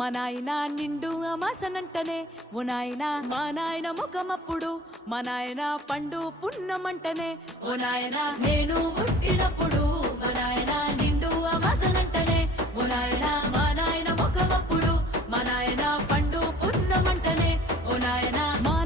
మా నాయన నిండు అమాసనంటనే ఓ నాయన మా నాయన ముఖమప్పుడు మా నాయన పండు పున్నమంటనే ఓ నాయన నేను పుట్టినప్పుడు మా నాయన నిండు అమాసనంటనే ఓ నాయన మా నాయన ముఖమప్పుడు మా నాయన పండు పున్నమంటనే ఓ నాయన మా